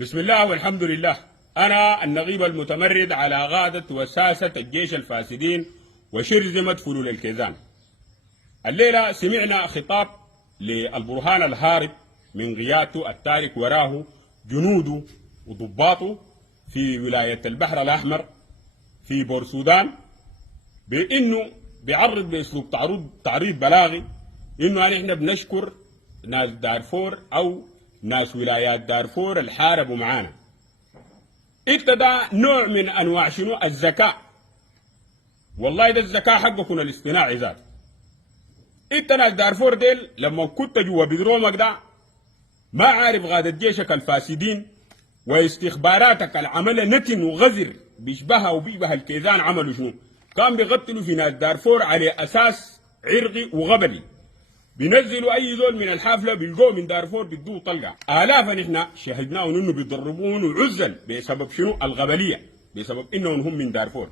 بسم الله والحمد لله. أنا النقيب المتمرد على غادة وساسة الجيش الفاسدين وشرذمة فلول الكيزان. الليلة سمعنا خطاب للبرهان الهارب من غياته التارك وراه جنوده وضباطه في ولاية البحر الأحمر في بورسودان، بأنه بيعرض بأسلوب تعريض بلاغي إنه نحن بنشكر ناس دارفور أو ناس ولايات دارفور اللي حاربوا معانا. انت ده نوع من انواع شنو؟ الذكاء. والله ده الذكاء حقكم الاصطناعي ذات. انت ناس دارفور ديل لما كنت جوا بدرومك ده ما عارف غادة جيشك الفاسدين واستخباراتك العمله نتن وغزر بيشبهها وبيشبه الكيزان عملوا شنو؟ كان بيقتلوا في ناس دارفور على اساس عرقي وغبلي. بينزلوا اي زول من الحافله بيلقوه من دارفور بيدوه طلقه. الافا نحن شاهدناهم انه بيضربون وعزل بسبب شنو؟ الغبليه، بسبب انهم هم من دارفور.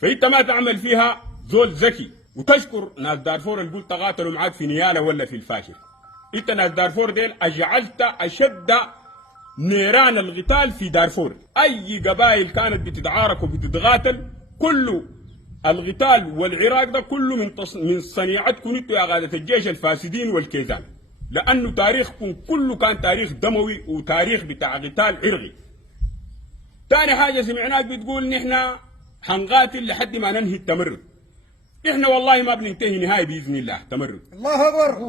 فانت ما تعمل فيها زول ذكي وتشكر ناس دارفور اللي قلت تقاتلوا معاك في نياله ولا في الفاشر. انت ناس دارفور ديل اجعلت اشد نيران القتال في دارفور. اي قبائل كانت بتتعارك وبتتقاتل كله القتال والعراق ده كله من صنيعتكم انتوا يا قادة الجيش الفاسدين والكيزان، لانه تاريخكم كله كان تاريخ دموي وتاريخ بتاع قتال عرقي. ثاني حاجه سمعناك بتقول نحن حنقاتل لحد ما ننهي التمرد. احنا والله ما بننتهي نهائي باذن الله تمرد. الله اكبر.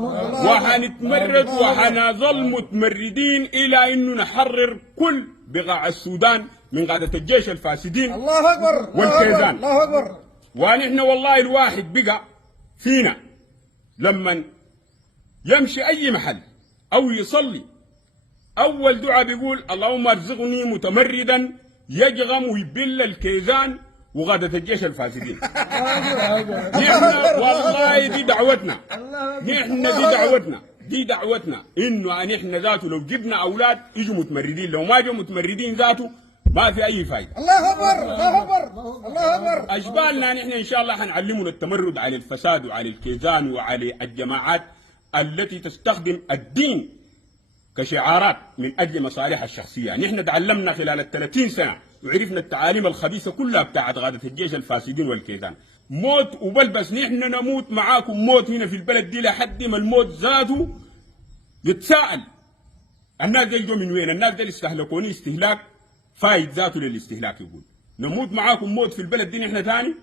وحنتمرد وحنظل متمردين الى انه نحرر كل بقاع السودان من قادة الجيش الفاسدين. الله اكبر والكيزان. الله اكبر. ونحن والله الواحد بقى فينا لما يمشي اي محل او يصلي اول دعاء بيقول اللهم ارزقني متمردا يجغم ويبل الكيزان وغادة الجيش الفاسدين. نحن والله دي دعوتنا، دي دعوتنا انه نحن ذاته لو جبنا اولاد يجوا متمردين، لو ما جوا متمردين ذاته ما في اي فايده. الله اكبر الله اكبر الله اكبر. اشبالنا نحن ان شاء الله حنعلمهم التمرد على الفساد وعلى الكيزان وعلى الجماعات التي تستخدم الدين كشعارات من اجل مصالحها الشخصيه. نحن تعلمنا خلال ال30 سنه وعرفنا التعاليم الخبيثه كلها بتاعت غادة الجيش الفاسدين والكيزان. موت وبلبس، نحن نموت معاكم موت هنا في البلد دي لحد ما الموت ذاته يتساءل الناس دي جو من وين؟ الناس دي استهلكوني استهلاك فايد ذاته للاستهلاك. يقول نموت معاكم موت في البلد دي نحن ثاني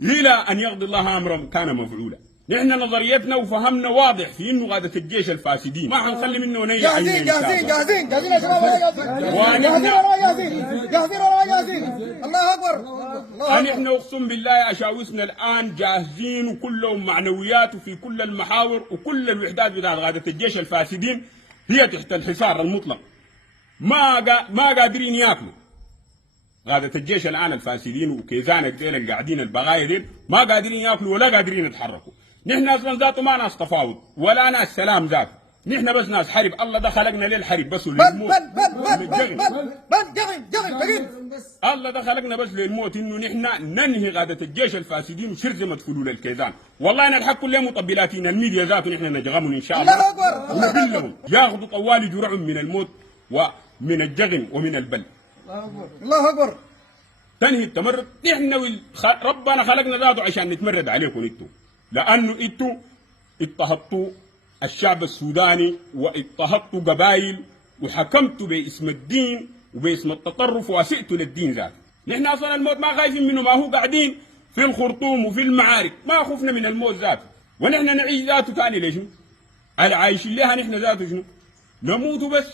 الى ان يقضي الله امرا كان مفعولا. نحن نظريتنا وفهمنا واضح في انه غادة الجيش الفاسدين ما حنخلي منه نية. جاهزين جاهزين جاهزين جاهزين يا شباب، جاهزين. الله اكبر. نحن اقسم بالله اشاوسنا الان جاهزين وكلهم معنويات وفي كل المحاور وكل الوحدات بتاعت غادة الجيش الفاسدين هي تحت الحصار المطلق. ما قادرين ياكلوا. غادة الجيش الان الفاسدين وكيزان الديل القاعدين البغايا ديل ما قادرين ياكلوا ولا قادرين يتحركوا. نحن اصلا ذاته ما ناس تفاوض ولا ناس سلام ذاته، نحن بس ناس حرب. الله ده خلقنا للحرب بس وللموت. الله ده خلقنا بس للموت، انه نحن ننهي غادة الجيش الفاسدين وشرذمة فلول الكيزان. والله انا الحق كلهم مطبلاتين الميديا ذاته نحن نجغمهم ان شاء الله. الله اكبر. ونبلهم ياخذوا طوالي جرعهم من الموت ومن الجغم ومن البل. الله اكبر. تنهي التمرد. نحن ربنا خلقنا ذاته عشان نتمرد عليكم انتوا، لانه انتوا اضطهدتوا الشعب السوداني واضطهدتوا قبائل وحكمتوا باسم الدين وباسم التطرف واسئتوا للدين ذاته. نحن اصلا الموت ما خايفين منه، ما هو قاعدين في الخرطوم وفي المعارك ما خفنا من الموت ذاته. ونحن نعيش ذاته ثاني ليش؟ العايشين لها نحن ذاته شنو؟ نموتوا بس،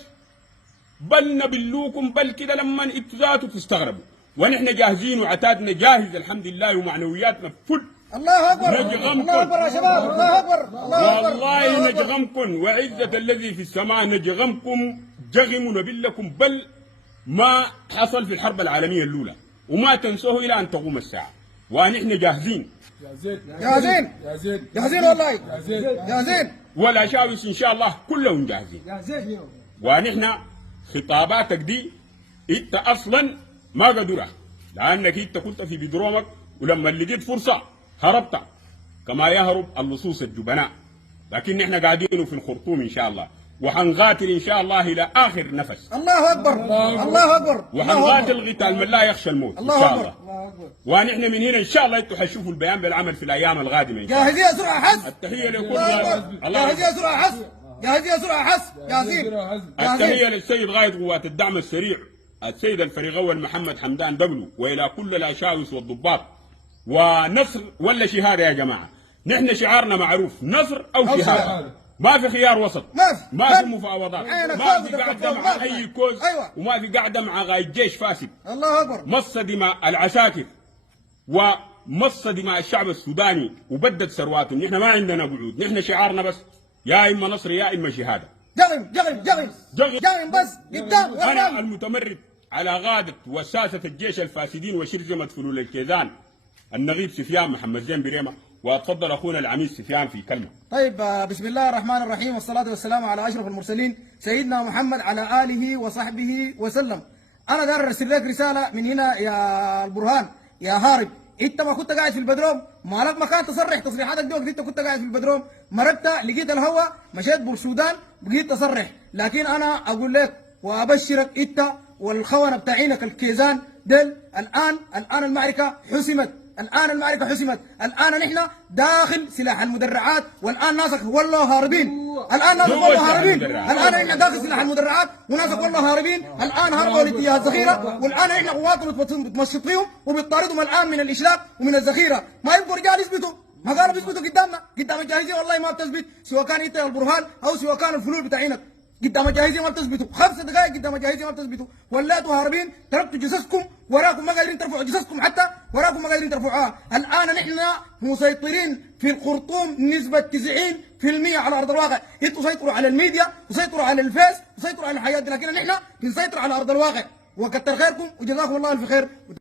بل نبلوكم بل كده لما انتوا ذاته تستغربوا. ونحن جاهزين وعتادنا جاهز الحمد لله ومعنوياتنا فل. الله اكبر. نجغمكم. الله اكبر يا شباب. الله اكبر. الله اكبر. والله نجغمكم وعزة الذي في السماء نجغمكم جغم نبلكم بل ما حصل في الحرب العالمية الأولى، وما تنسوه إلى أن تقوم الساعة. ونحن جاهزين جاهزين والله جاهزين. والأشاوس إن شاء الله كلهم جاهزين. ونحن خطاباتك دي انت اصلا ما قدرها، لانك انت كنت في بدرومك ولما لقيت فرصه هربت كما يهرب اللصوص الجبناء. لكن نحن قاعدين في الخرطوم ان شاء الله. وحنقاتل ان شاء الله الى اخر نفس، الله اكبر الله اكبر وحنقاتل قتال من لا يخشى الموت ان الله شاء أكبر. الله. ونحن من هنا ان شاء الله انتم حتشوفوا البيان بالعمل في الايام القادمه ان شاء الله. جاهزين سرعه حس التحيه لكل الله اكبر جاهزين سرعه حس جاهزين سرعه حس جاهزين التحيه للسيد قائد قوات الدعم السريع السيد الفريق اول محمد حمدان دبلو، والى كل الاشاوس والضباط. ونصر ولا شهاده يا جماعه، نحن شعارنا معروف، نصر او شهاده، ما في خيار وسط، ما في مفاوضات، ما في قاعده مع اي كوز، وما في قاعده مع قائد جيش فاسد. الله اكبر. مص دماء العساكر ومص دماء الشعب السوداني وبدد ثرواتهم. نحن ما عندنا قعود، نحن شعارنا بس يا اما نصر يا اما شهاده. جغم جغم جغم جغم بس قدام. انا المتمرد على غاده وساسه الجيش الفاسدين وشرذمه فلول الكيزان النغيب سفيان محمد زين بريمه. واتفضل اخونا العميد سفيان في كلمه. طيب بسم الله الرحمن الرحيم والصلاة والسلام على أشرف المرسلين سيدنا محمد على آله وصحبه وسلم. أنا دار أرسل لك رسالة من هنا يا البرهان يا هارب. أنت ما كنت قاعد في البدروم، ما لك مكان تصرح تصريحاتك دي وقت أنت كنت قاعد في البدروم، مرقت لقيت الهواء مشيت بالسودان بقيت تصرح. لكن أنا أقول لك وأبشرك أنت والخونة بتاعينك الكيزان دل الآن المعركة حسمت. الآن المعركة حسمت، الآن نحن داخل سلاح المدرعات، والآن ناسك والله هاربين، الآن ناسك والله هاربين، الآن نحن داخل سلاح المدرعات وناسك والله هاربين، الآن هربوا لاتجاه الذخيرة، والآن نحن قواتهم بتمشط فيهم وبيطاردهم الآن من الإشلاق ومن الذخيرة، ما يبقوا رجال يثبتوا، ما قالوا بيثبتوا قدامنا، قدام الجاهزين والله ما بتثبت، سواء كان أنت البرهان أو سواء كان الفلول بتاعينك. قدام الجاهزين ما بتثبتوا، 5 دقائق قدام الجاهزين ما بتثبتوا، وليتوا هاربين، تركتوا جثثكم وراكم ما قادرين ترفعوا جثثكم حتى وراكم ما قادرين ترفعوها، الآن نحن مسيطرين في الخرطوم نسبة 90% على أرض الواقع، أنتوا سيطروا على الميديا وسيطروا على الفيس وسيطروا على الحياة دي، لكن نحن بنسيطر على أرض الواقع، وكتر خيركم وجزاكم الله ألف خير.